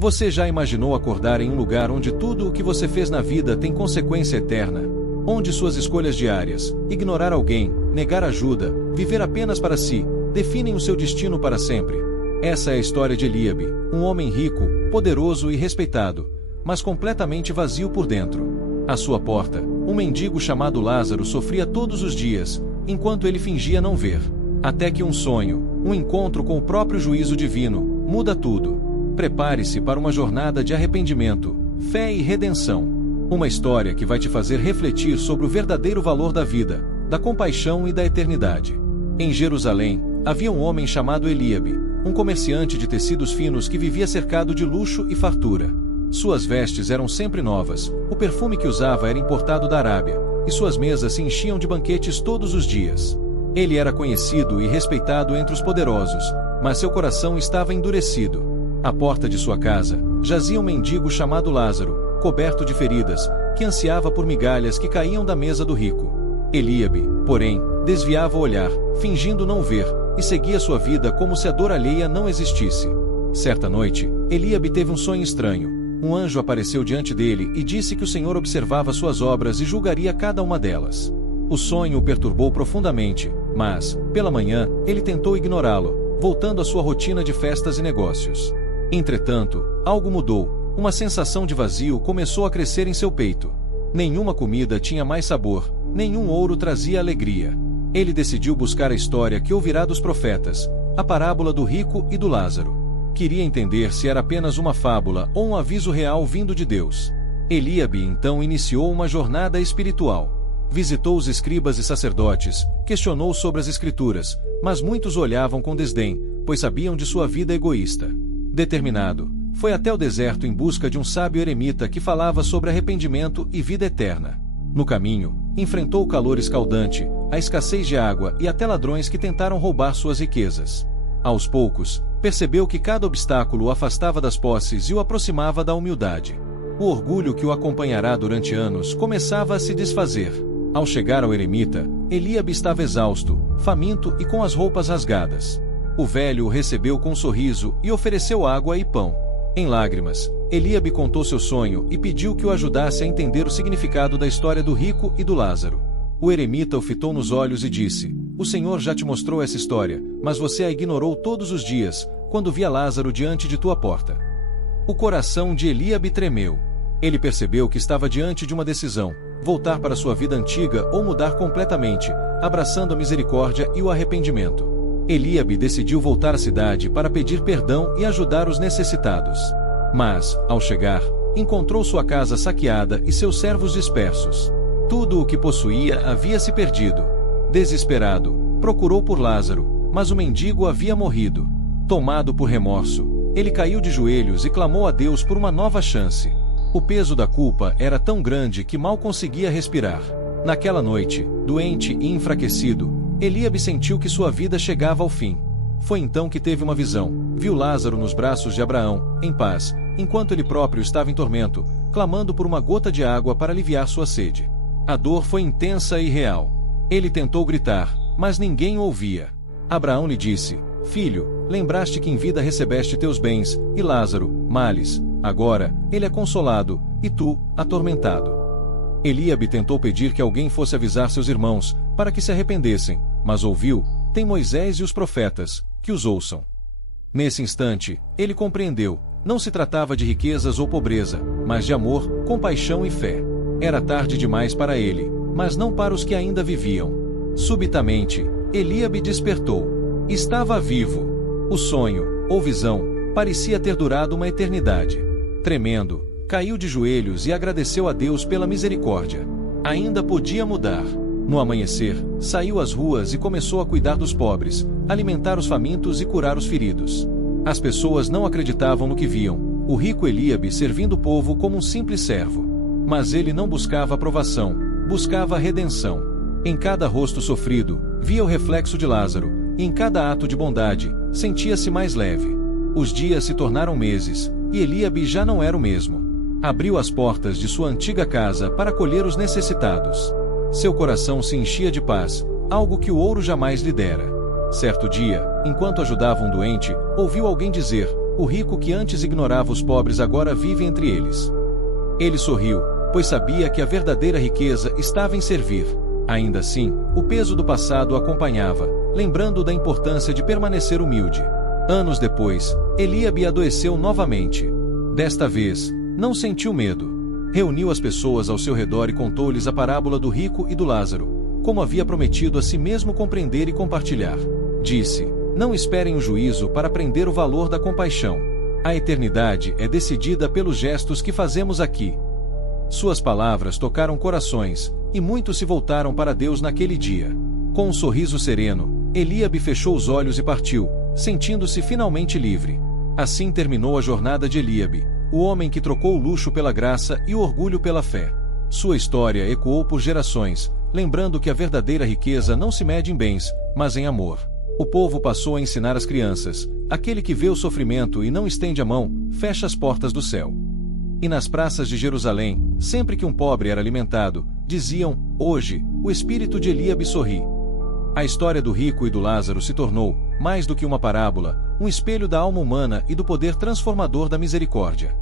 Você já imaginou acordar em um lugar onde tudo o que você fez na vida tem consequência eterna? Onde suas escolhas diárias, ignorar alguém, negar ajuda, viver apenas para si, definem o seu destino para sempre? Essa é a história de Eliabe, um homem rico, poderoso e respeitado, mas completamente vazio por dentro. À sua porta, um mendigo chamado Lázaro sofria todos os dias, enquanto ele fingia não ver. Até que um sonho, um encontro com o próprio juízo divino, muda tudo. Prepare-se para uma jornada de arrependimento, fé e redenção. Uma história que vai te fazer refletir sobre o verdadeiro valor da vida, da compaixão e da eternidade. Em Jerusalém, havia um homem chamado Eliabe, um comerciante de tecidos finos que vivia cercado de luxo e fartura. Suas vestes eram sempre novas, o perfume que usava era importado da Arábia, e suas mesas se enchiam de banquetes todos os dias. Ele era conhecido e respeitado entre os poderosos, mas seu coração estava endurecido. À porta de sua casa, jazia um mendigo chamado Lázaro, coberto de feridas, que ansiava por migalhas que caíam da mesa do rico. Eliabe, porém, desviava o olhar, fingindo não ver, e seguia sua vida como se a dor alheia não existisse. Certa noite, Eliabe teve um sonho estranho. Um anjo apareceu diante dele e disse que o Senhor observava suas obras e julgaria cada uma delas. O sonho o perturbou profundamente, mas, pela manhã, ele tentou ignorá-lo, voltando à sua rotina de festas e negócios. Entretanto, algo mudou. Uma sensação de vazio começou a crescer em seu peito. Nenhuma comida tinha mais sabor, nenhum ouro trazia alegria. Ele decidiu buscar a história que ouvirá dos profetas, a parábola do rico e do Lázaro. Queria entender se era apenas uma fábula ou um aviso real vindo de Deus. Eliabe então iniciou uma jornada espiritual. Visitou os escribas e sacerdotes, questionou sobre as escrituras, mas muitos olhavam com desdém, pois sabiam de sua vida egoísta. Determinado, foi até o deserto em busca de um sábio eremita que falava sobre arrependimento e vida eterna. No caminho, enfrentou o calor escaldante, a escassez de água e até ladrões que tentaram roubar suas riquezas. Aos poucos, percebeu que cada obstáculo o afastava das posses e o aproximava da humildade. O orgulho que o acompanhará durante anos começava a se desfazer. Ao chegar ao eremita, Eliabe estava exausto, faminto e com as roupas rasgadas. O velho o recebeu com um sorriso e ofereceu água e pão. Em lágrimas, Eliabe contou seu sonho e pediu que o ajudasse a entender o significado da história do rico e do Lázaro. O eremita o fitou nos olhos e disse: "O Senhor já te mostrou essa história, mas você a ignorou todos os dias, quando via Lázaro diante de tua porta." O coração de Eliabe tremeu. Ele percebeu que estava diante de uma decisão: voltar para sua vida antiga ou mudar completamente, abraçando a misericórdia e o arrependimento. Eliabe decidiu voltar à cidade para pedir perdão e ajudar os necessitados. Mas, ao chegar, encontrou sua casa saqueada e seus servos dispersos. Tudo o que possuía havia se perdido. Desesperado, procurou por Lázaro, mas o mendigo havia morrido. Tomado por remorso, ele caiu de joelhos e clamou a Deus por uma nova chance. O peso da culpa era tão grande que mal conseguia respirar. Naquela noite, doente e enfraquecido, Eliabe sentiu que sua vida chegava ao fim. Foi então que teve uma visão. Viu Lázaro nos braços de Abraão, em paz, enquanto ele próprio estava em tormento, clamando por uma gota de água para aliviar sua sede. A dor foi intensa e real. Ele tentou gritar, mas ninguém o ouvia. Abraão lhe disse: "Filho, lembraste que em vida recebeste teus bens, e Lázaro, males. Agora, ele é consolado, e tu, atormentado." Eliabe tentou pedir que alguém fosse avisar seus irmãos, para que se arrependessem, mas ouviu: "Tem Moisés e os profetas, que os ouçam." Nesse instante, ele compreendeu: não se tratava de riquezas ou pobreza, mas de amor, compaixão e fé. Era tarde demais para ele, mas não para os que ainda viviam. Subitamente, Eliabe despertou. Estava vivo. O sonho, ou visão, parecia ter durado uma eternidade. Tremendo, caiu de joelhos e agradeceu a Deus pela misericórdia. Ainda podia mudar. No amanhecer, saiu às ruas e começou a cuidar dos pobres, alimentar os famintos e curar os feridos. As pessoas não acreditavam no que viam: o rico Eliabe servindo o povo como um simples servo. Mas ele não buscava aprovação, buscava redenção. Em cada rosto sofrido, via o reflexo de Lázaro, e em cada ato de bondade, sentia-se mais leve. Os dias se tornaram meses, e Eliabe já não era o mesmo. Abriu as portas de sua antiga casa para acolher os necessitados. Seu coração se enchia de paz, algo que o ouro jamais lhe dera. Certo dia, enquanto ajudava um doente, ouviu alguém dizer: O rico que antes ignorava os pobres agora vive entre eles. Ele sorriu, pois sabia que a verdadeira riqueza estava em servir. Ainda assim, o peso do passado o acompanhava, lembrando da importância de permanecer humilde. Anos depois, Eliabe adoeceu novamente. Desta vez, não sentiu medo. Reuniu as pessoas ao seu redor e contou-lhes a parábola do rico e do Lázaro, como havia prometido a si mesmo compreender e compartilhar. Disse: não esperem o juízo para aprender o valor da compaixão. A eternidade é decidida pelos gestos que fazemos aqui. Suas palavras tocaram corações, e muitos se voltaram para Deus naquele dia. Com um sorriso sereno, Eliabe fechou os olhos e partiu, sentindo-se finalmente livre. Assim terminou a jornada de Eliabe, o homem que trocou o luxo pela graça e o orgulho pela fé. Sua história ecoou por gerações, lembrando que a verdadeira riqueza não se mede em bens, mas em amor. O povo passou a ensinar às crianças: aquele que vê o sofrimento e não estende a mão, fecha as portas do céu. E nas praças de Jerusalém, sempre que um pobre era alimentado, diziam: hoje, o espírito de Eliabe sorri. A história do rico e do Lázaro se tornou, mais do que uma parábola, um espelho da alma humana e do poder transformador da misericórdia.